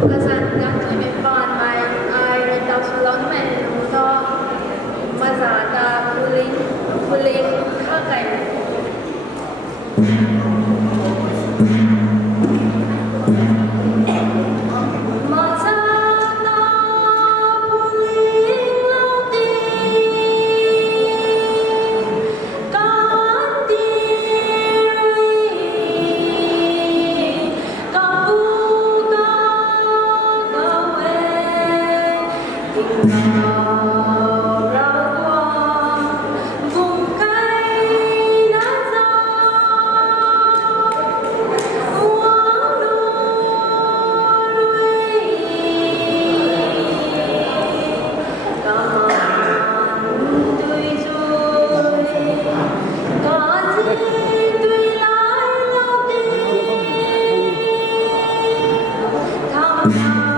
Các bạn các chị biết bạn ai đào số lớn mẹ nó mà giả ta phụ linh khác cảnh Come on.